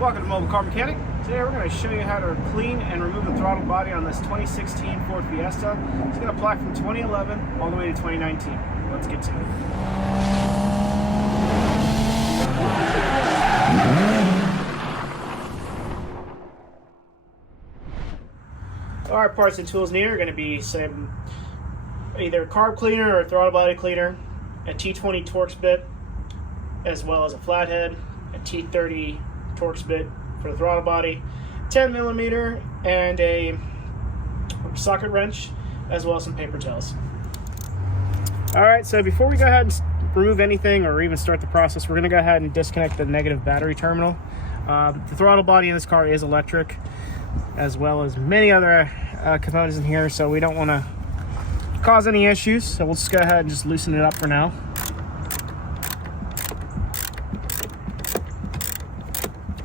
Welcome to Mobile Car Mechanic. Today we're going to show you how to clean and remove the throttle body on this 2016 Ford Fiesta. It's going to apply from 2011 all the way to 2019. Let's get to it. Our parts and tools needed are going to be some either carb cleaner or throttle body cleaner, a T20 Torx bit, as well as a flathead, a T30 Torx bit for the throttle body, 10mm, and a socket wrench, as well as some paper towels. Alright, so before we go ahead and remove anything or even start the process, we're going to go ahead and disconnect the negative battery terminal. The throttle body in this car is electric, as well as many other components in here, so we don't want to cause any issues, so we'll just go ahead and just loosen it up for now.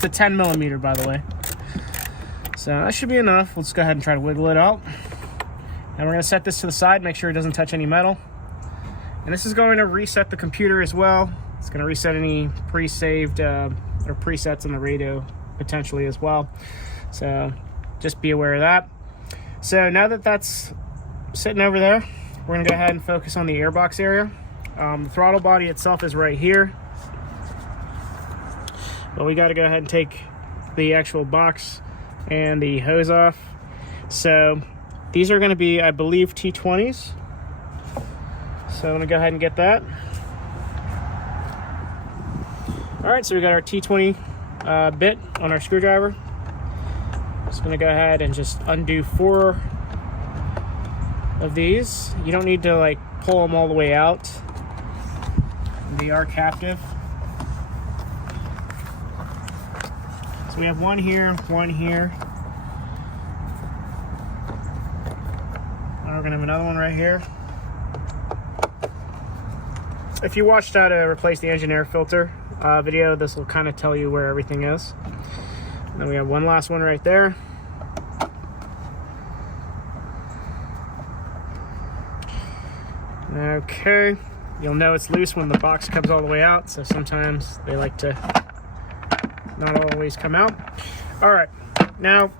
It's a 10mm, by the way, so that should be enough. Let's go ahead and try to wiggle it out, and we're going to set this to the side, make sure it doesn't touch any metal. And this is going to reset the computer as well. It's going to reset any pre-saved or presets on the radio potentially as well, so just be aware of that. So now that that's sitting over there, we're going to go ahead and focus on the airbox area. The throttle body itself is right here, but we got to go ahead and take the actual box and the hose off. So these are going to be, I believe, T20s. So I'm going to go ahead and get that. All right, so we got our T20 bit on our screwdriver. Just going to go ahead and just undo 4 of these. You don't need to like pull them all the way out. They are captive. So we have one here, one here. Now we're going to have another one right here. If you watched how to replace the engine air filter video, this will kind of tell you where everything is. And then we have one last one right there. Okay, you'll know it's loose when the box comes all the way out, so sometimes they like to not always come out. All right, now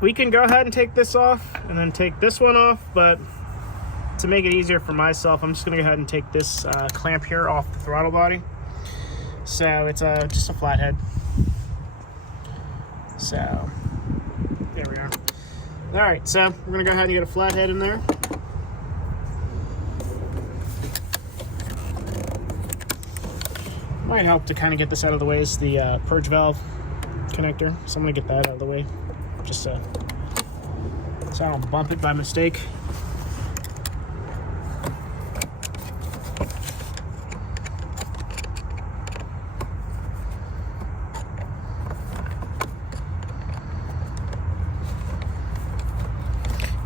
we can go ahead and take this off and then take this one off, but to make it easier for myself, I'm just going to go ahead and take this clamp here off the throttle body. So it's just a flathead. So there we are. All right, so we're going to go ahead and get a flathead in there. Might help to kind of get this out of the way is the purge valve connector. So I'm going to get that out of the way, just so I don't bump it by mistake.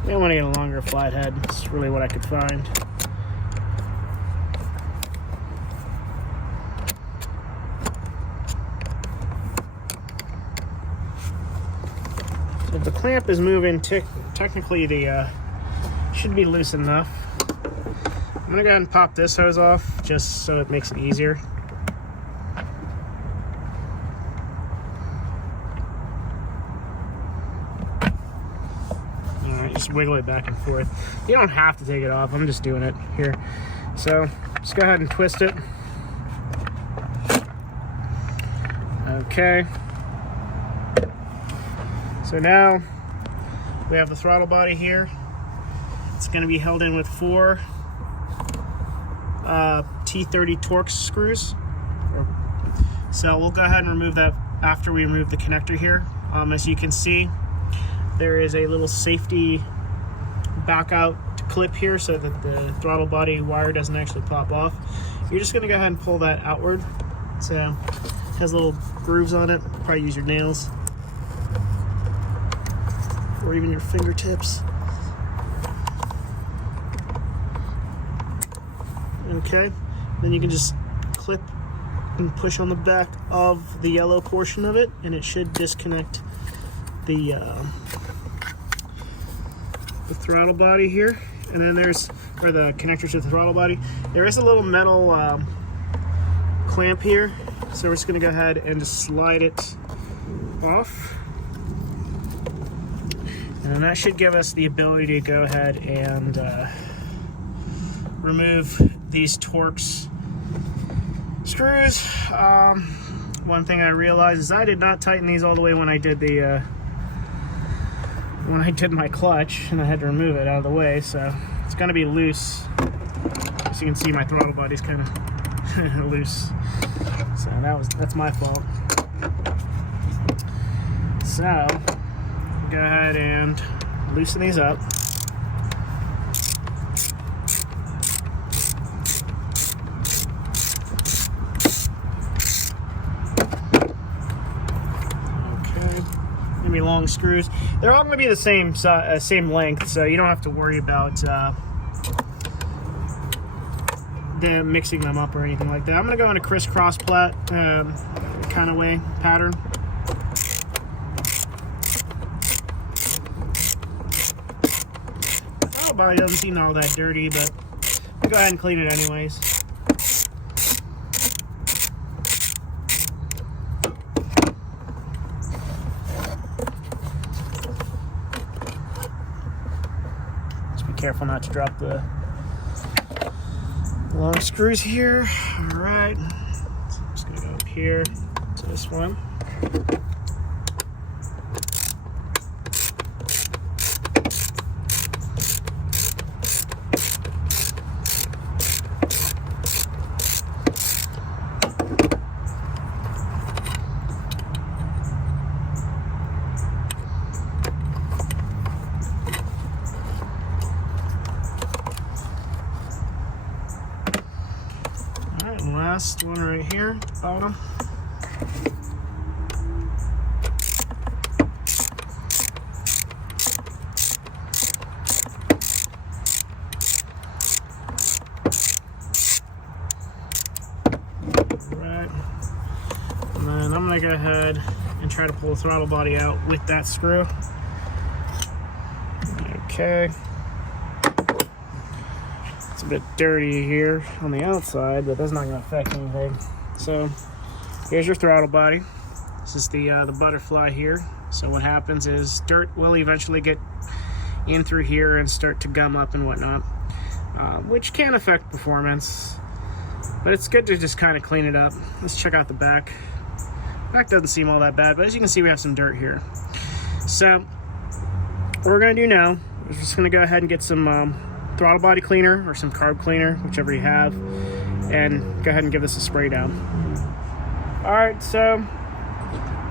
I want to get a longer flathead. It's really what I could find. So if the clamp is moving, technically the should be loose enough. I'm going to go ahead and pop this hose off just so it makes it easier. Just wiggle it back and forth. You don't have to take it off. I'm just doing it here. So just go ahead and twist it. Okay. So now we have the throttle body here. It's going to be held in with 4 T30 Torx screws. So we'll go ahead and remove that after we remove the connector here. As you can see, there is a little safety back out clip here so that the throttle body wire doesn't actually pop off. You're just going to go ahead and pull that outward. So it has little grooves on it. Probably use your nails or even your fingertips. Okay, then you can just clip and push on the back of the yellow portion of it, and it should disconnect the throttle body here. And then there's, the connector to the throttle body. There is a little metal clamp here So we're just going to go ahead and just slide it off. And that should give us the ability to go ahead and remove these Torx screws. One thing I realized is I did not tighten these all the way when I did the my clutch, and I had to remove it out of the way, so it's going to be loose. As you can see, my throttle body's kind of loose, so that's my fault. So go ahead and loosen these up. Long screws. They're all going to be the same length, so you don't have to worry about them mixing them up or anything like that. I'm going to go in a crisscross plat kind of way pattern. The body doesn't seem all that dirty, but I'll go ahead and clean it anyways. Careful not to drop the long screws here. All right, so I'm just gonna go up here to this one. Last one right here at the bottom. Right. And then I'm going to go ahead and try to pull the throttle body out with that screw. Okay. It's a bit dirty here on the outside, but that's not going to affect anything. So here's your throttle body. This is the butterfly here. So what happens is dirt will eventually get in through here and start to gum up and whatnot, which can affect performance, but it's good to just kind of clean it up. Let's check out the back. Back doesn't seem all that bad, but as you can see, we have some dirt here. So what we're going to do now is we're just going to go ahead and get some throttle body cleaner or some carb cleaner, whichever you have, and go ahead and give this a spray down. Alright, so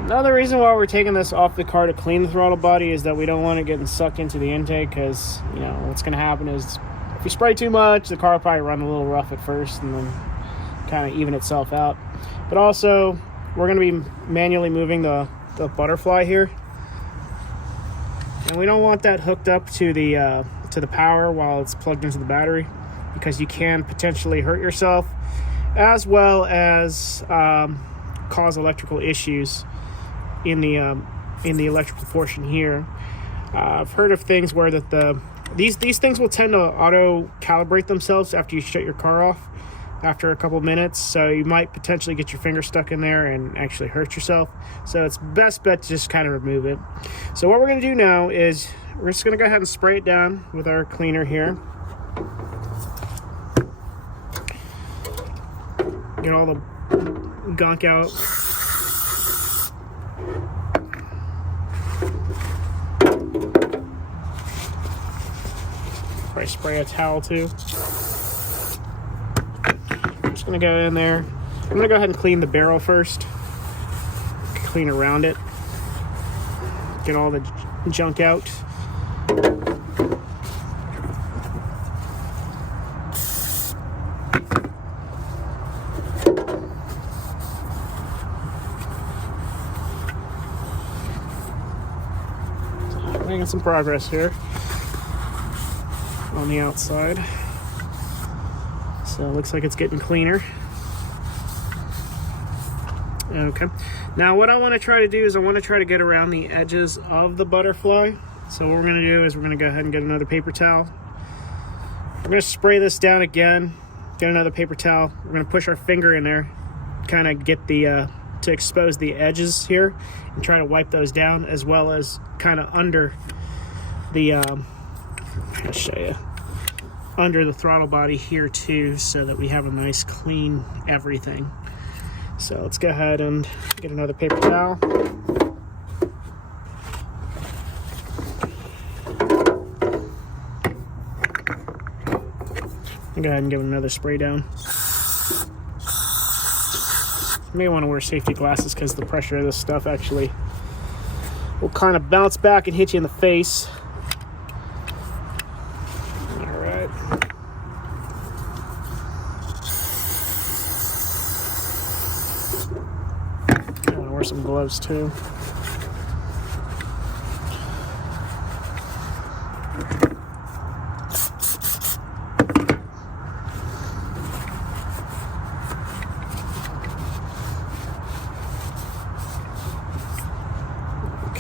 another reason why we're taking this off the car to clean the throttle body is that we don't want it getting sucked into the intake, because you know what's going to happen is if we spray too much, the car will probably run a little rough at first and then kind of even itself out. But also we're going to be manually moving the butterfly here, and we don't want that hooked up to the power while it's plugged into the battery, because you can potentially hurt yourself as well as cause electrical issues in the electrical portion here. I've heard of things where these things will tend to auto calibrate themselves after you shut your car off after a couple minutes, so you might potentially get your finger stuck in there and actually hurt yourself. So it's best bet to just kind of remove it. So what we're going to do now is we're just going to go ahead and spray it down with our cleaner here. Get all the gunk out. Probably spray a towel too. I'm just going to go in there. I'm going to go ahead and clean the barrel first. Clean around it. Get all the junk out. Making some progress here on the outside. So it looks like it's getting cleaner. Okay. Now what I want to try to do is I want to try to get around the edges of the butterfly. So what we're going to do is we're going to go ahead and get another paper towel. We're going to spray this down again. Get another paper towel. We're going to push our finger in there, kind of get the to expose the edges here and try to wipe those down, as well as kind of under the I'll show you, under the throttle body here too, so that we have a nice clean everything. So let's go ahead and get another paper towel. And go ahead and give it another spray down. You may want to wear safety glasses because the pressure of this stuff actually will kind of bounce back and hit you in the face. All right. I want to wear some gloves too.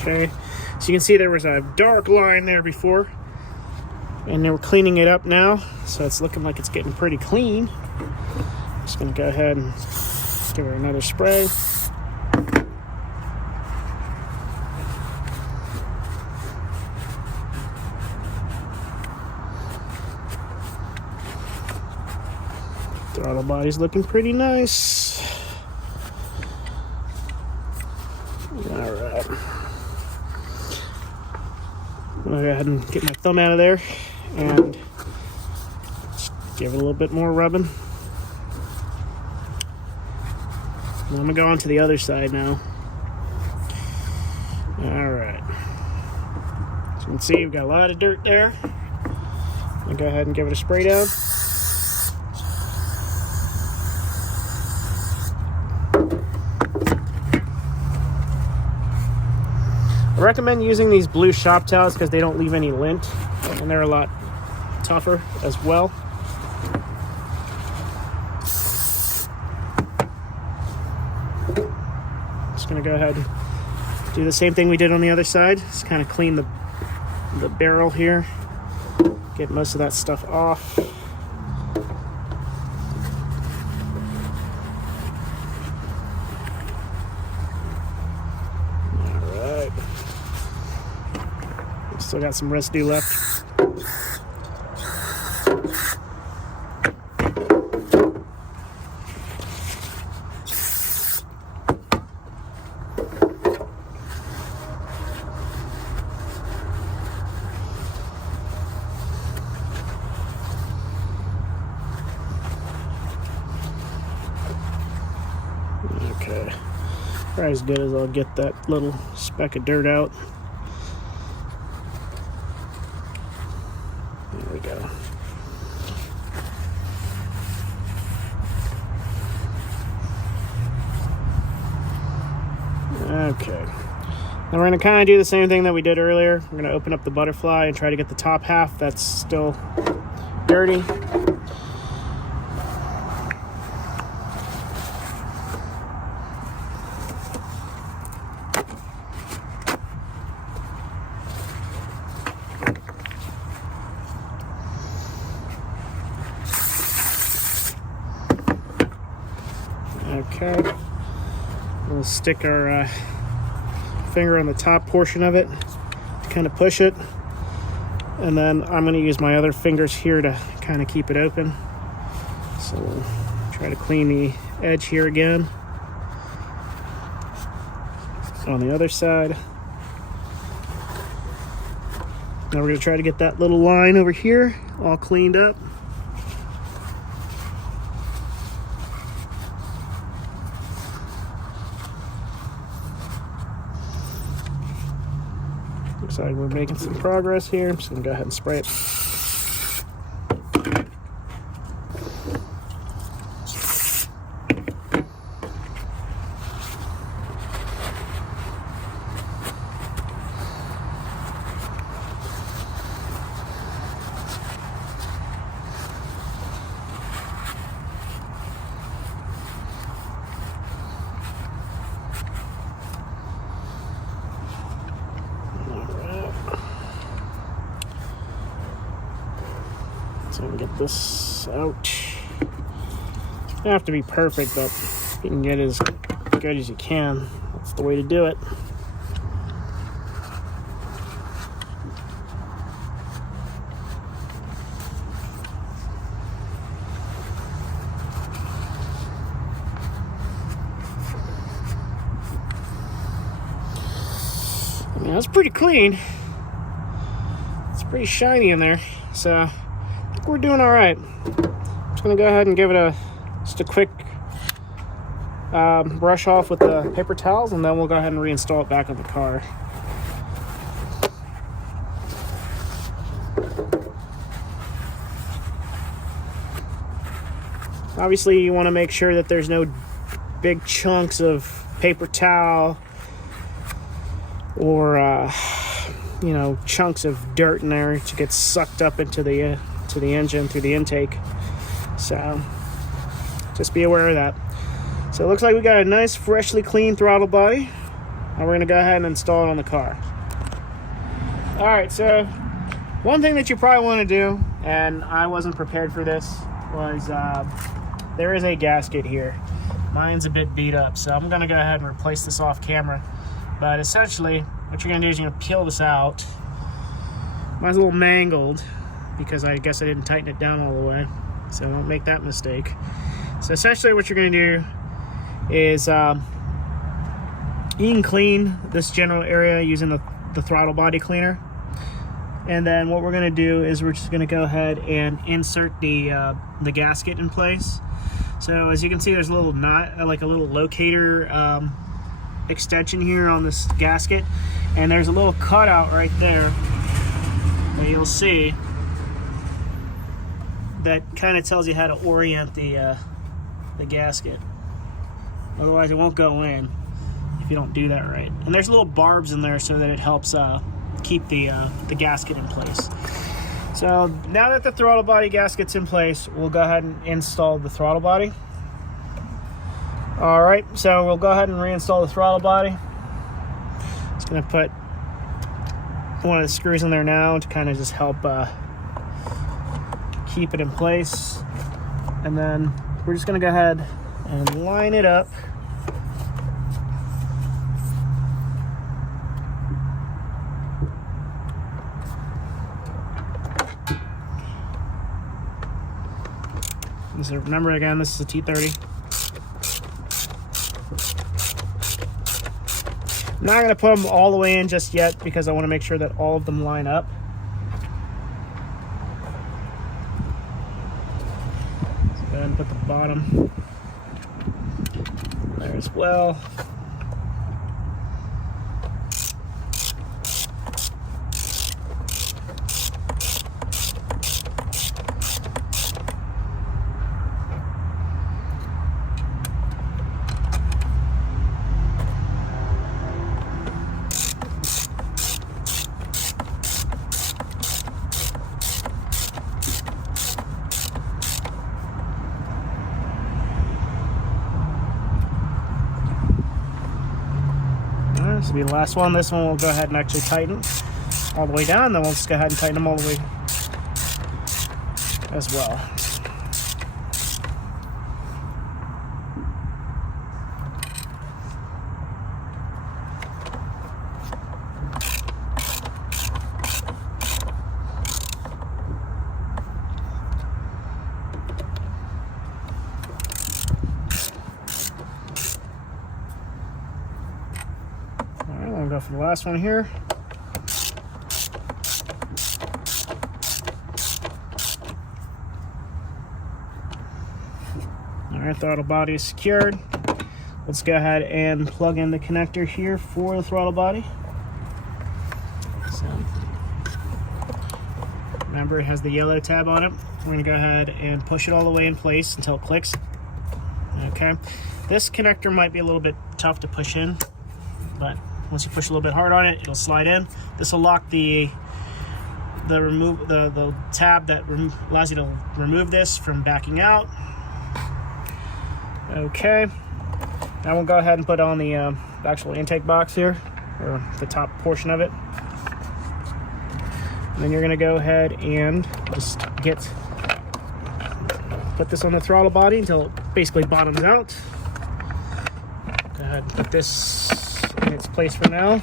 Okay, so you can see there was a dark line there before, and they were cleaning it up now, so it's looking like it's getting pretty clean. Just gonna go ahead and give it another spray. Throttle body's looking pretty nice. All right. I'm gonna go ahead and get my thumb out of there and just give it a little bit more rubbing. And I'm gonna go on to the other side now. All right. As you can see, we've got a lot of dirt there. I'm gonna go ahead and give it a spray down. I recommend using these blue shop towels because they don't leave any lint, and they're a lot tougher as well. Just gonna go ahead and do the same thing we did on the other side. Just kind of clean the barrel here, get most of that stuff off. Still got some residue left. Okay, probably as good as I'll get that little speck of dirt out. There we go. Okay. Now we're going to kind of do the same thing that we did earlier. We're going to open up the butterfly and try to get the top half that's still dirty. Okay, we'll stick our finger on the top portion of it to kind of push it, and then I'm going to use my other fingers here to kind of keep it open. So we'll try to clean the edge here again on the other side. Now we're going to try to get that little line over here all cleaned up. Looks like we're making some progress here. I'm just going to go ahead and spray it. So we can get this out. Doesn't have to be perfect, but You can get as good as you can. That's the way to do it. I mean, that's pretty clean. It's pretty shiny in there, so I think we're doing all right. I'm just gonna go ahead and give it just a quick brush off with the paper towels, and then we'll go ahead and reinstall it back in the car. Obviously, you want to make sure that there's no big chunks of paper towel or you know, chunks of dirt in there to get sucked up into the engine through the intake. So just be aware of that. So it looks like we got a nice freshly clean throttle body, and we're gonna go ahead and install it on the car. All right, so one thing that you probably want to do, and I wasn't prepared for this, was there is a gasket here. Mine's a bit beat up, so I'm gonna go ahead and replace this off camera. But essentially, what you're gonna do is you're gonna peel this out. Mine's a little mangled because I guess I didn't tighten it down all the way, so don't make that mistake. So essentially what you're gonna do is you can clean this general area using the throttle body cleaner. And then what we're gonna do is we're just gonna go ahead and insert the gasket in place. So as you can see, there's a little knot, like a little locator extension here on this gasket, and there's a little cutout right there that you'll see that kind of tells you how to orient the gasket. Otherwise it won't go in if you don't do that right. And there's little barbs in there so that it helps keep the gasket in place. So now that the throttle body gasket's in place, we'll go ahead and install the throttle body. All right, so we'll go ahead and reinstall the throttle body. Just gonna put one of the screws in there now to kind of just help keep it in place. And then we're just gonna go ahead and line it up. So remember, again, this is a T30. I'm not going to put them all the way in just yet because I want to make sure that all of them line up. So go ahead and put the bottom there as well. This will be the last one. This one we'll go ahead and actually tighten all the way down, then we'll just go ahead and tighten them all the way as well. I'll go for the last one here. All right, throttle body is secured. Let's go ahead and plug in the connector here for the throttle body. So, remember, it has the yellow tab on it. We're gonna go ahead and push it all the way in place until it clicks. Okay, this connector might be a little bit tough to push in, but once you push a little bit hard on it, it'll slide in. This will lock the tab that allows you to remove this from backing out. Okay, now we'll go ahead and put on the actual intake box here, or the top portion of it. And then you're gonna go ahead and just put this on the throttle body until it basically bottoms out. ahead and put this in its place for now.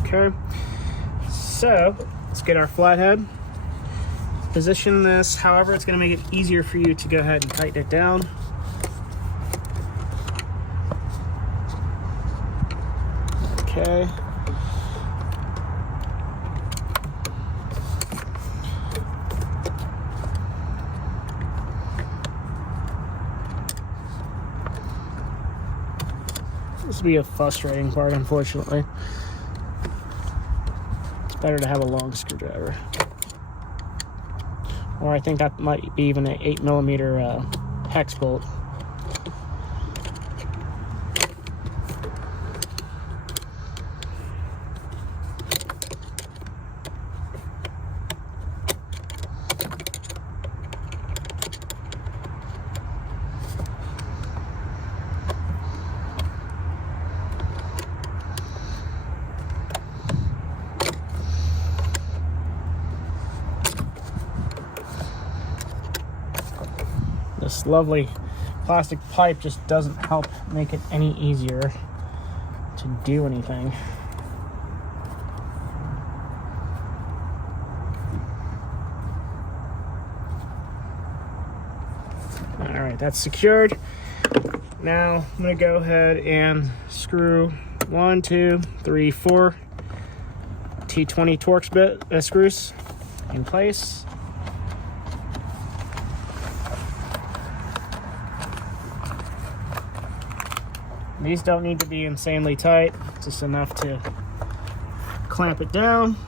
Okay, so let's get our flathead. Position this however it's going to make it easier for you to go ahead and tighten it down. Okay. This will be a frustrating part, unfortunately. It's better to have a long screwdriver. Or I think that might be even an 8mm hex bolt. This lovely plastic pipe just doesn't help make it any easier to do anything. All right, that's secured. Now I'm gonna go ahead and screw 1, 2, 3, 4 T20 Torx screws in place. These don't need to be insanely tight, just enough to clamp it down.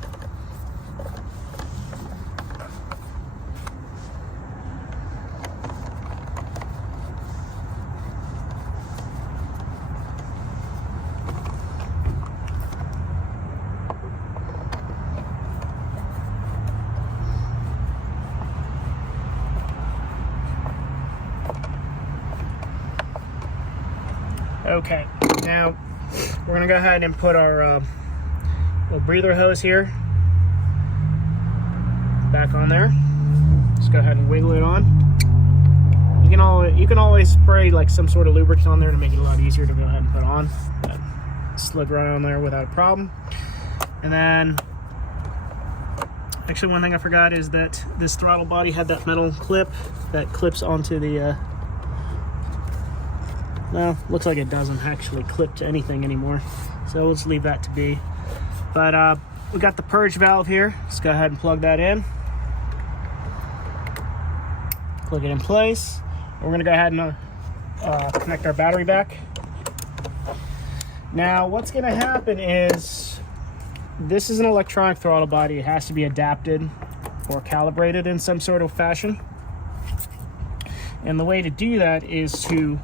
Okay, now we're gonna go ahead and put our little breather hose here back on there. Just go ahead and wiggle it on. You can always spray like some sort of lubricant on there to make it a lot easier to go ahead and put on. That slid right on there without a problem. And then, actually one thing I forgot is that this throttle body had that metal clip that clips onto the well, looks like it doesn't actually clip to anything anymore, so let's leave that to be. But we got the purge valve here. Let's go ahead and plug that in. Plug it in place. We're gonna go ahead and connect our battery back. Now what's gonna happen is, this is an electronic throttle body. It has to be adapted or calibrated in some sort of fashion. And the way to do that is to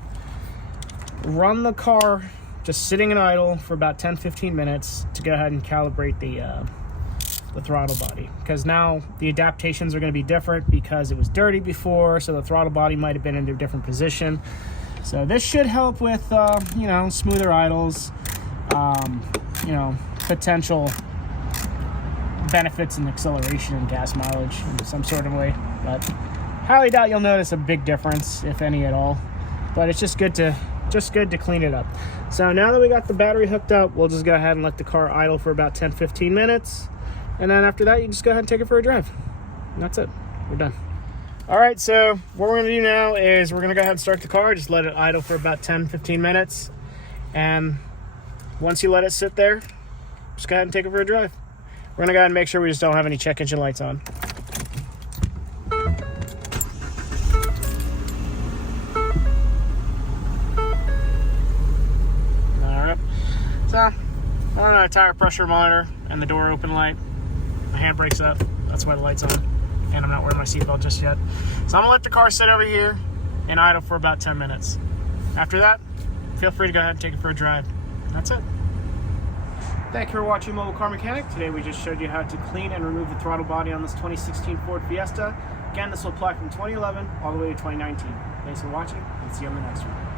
run the car just sitting in idle for about 10-15 minutes to go ahead and calibrate the throttle body, because now the adaptations are going to be different because it was dirty before, so the throttle body might have been in a different position. So this should help with you know, smoother idles, you know, potential benefits in acceleration and gas mileage in some sort of way, but highly doubt you'll notice a big difference, if any at all. But it's just good to clean it up. So now that we got the battery hooked up, we'll just go ahead and let the car idle for about 10-15 minutes. And then after that, you just go ahead and take it for a drive. And that's it. We're done. All right, so what we're gonna do now is we're gonna go ahead and start the car, just let it idle for about 10-15 minutes. And once you let it sit there, just go ahead and take it for a drive. We're gonna go ahead and make sure we just don't have any check engine lights on. So, on a tire pressure monitor and the door open light, my handbrake's up, that's why the light's on, and I'm not wearing my seatbelt just yet. So I'm gonna let the car sit over here and idle for about 10 minutes. After that, feel free to go ahead and take it for a drive. That's it. Thank you for watching Mobile Car Mechanic. Today we just showed you how to clean and remove the throttle body on this 2016 Ford Fiesta. Again, this will apply from 2011 all the way to 2019. Thanks for watching, and see you on the next one.